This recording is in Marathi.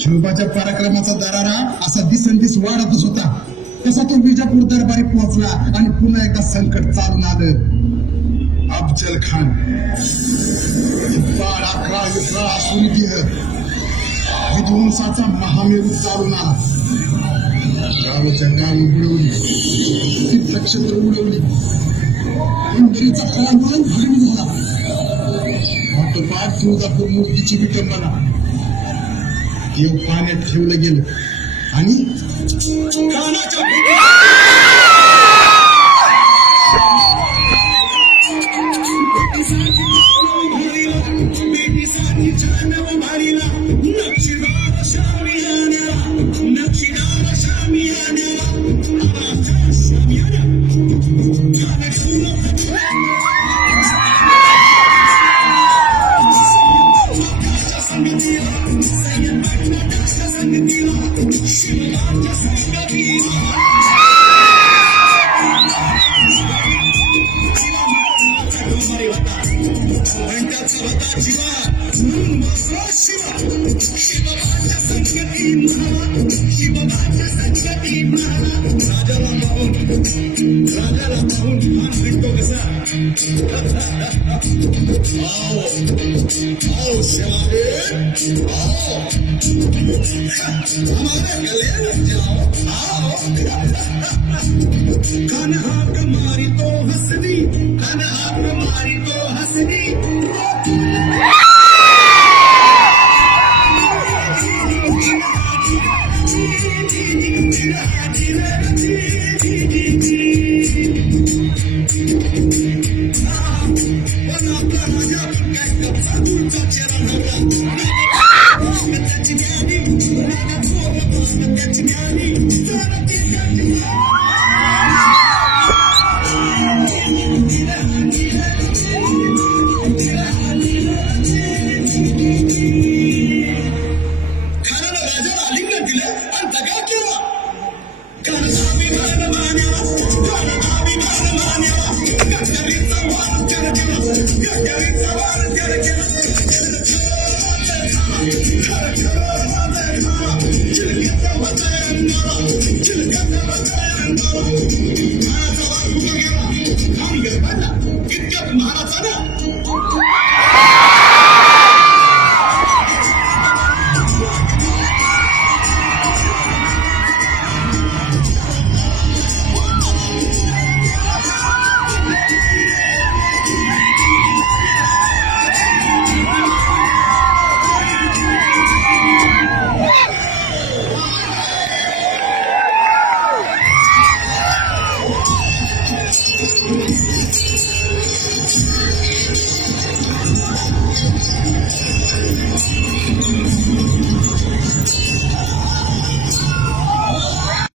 शिवबाच्या पराक्रमाचा दरारा असा दिवसेंदिवस वाढतच होता. तसा तो विजापूर दरबारी पोहोचला आणि पुन्हा एकदा संकट चालून आलं. अफजल खान आकरा विकरा असून विध्वंसाचा महामेरू चालून आला. गावाच्या गाव उडवली, तीर्थक्षेत्र उडवली, हिंदरीचा काळामान भरवी झाला. पाठ तुळजापूर मूर्तीची विटंबना देव पाण्यात ठेवलं गेलं आणि महाराज